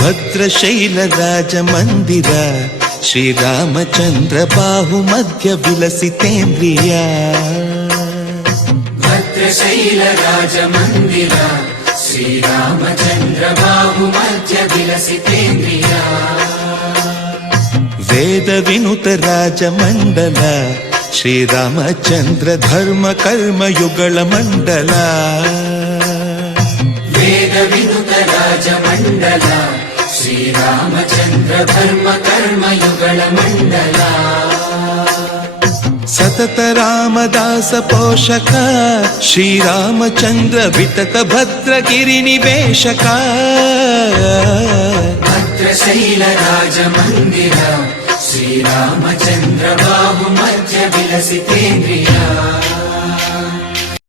ಭದ್ರಶೈಲ ರಾಜ ಮಂದಿರ ಶ್ರೀರಾಮಚಂದ್ರ ಬಾಹು ಮಧ್ಯ ವಿಲಸಿತೇಂದ್ರಿಯ. ಭದ್ರಶೈಲ ರಾಜ ಮಂದಿರ ಶ್ರೀರಾಮಚಂದ್ರ ಬಾಹು ಮಧ್ಯ ವಿಲಸಿತೇಂದ್ರಿಯ. ವೇದ ವಿನುತ ರಾಜ ಮಂಡಲ ಶ್ರೀರಾಮಚಂದ್ರ ಧರ್ಮ ಕರ್ಮ ಯುಗಳ ಮಂಡಲ. ವೇದ ವಿನುತ ರಾಜ ಮಂಡಲ ಶ್ರೀರಾಮಚಂದ್ರ ಧರ್ಮ ಕರ್ಮ ಯುಗಳ ಮಂಡಲ. ಸತತ ರಾಮದಾಸ ಪೋಷಕ ಶ್ರೀರಾಮಚಂದ್ರ ವಿತತ ಭದ್ರಗಿರಿ ನಿವೇಶಕ. ಭದ್ರಶೈಲ ರಾಜ ಮಂದಿರ ಶ್ರೀರಾಮಚಂದ್ರ ಬಾಹು ಮಧ್ಯ ವಿಲಸಿತೇಂದ್ರಿಯ.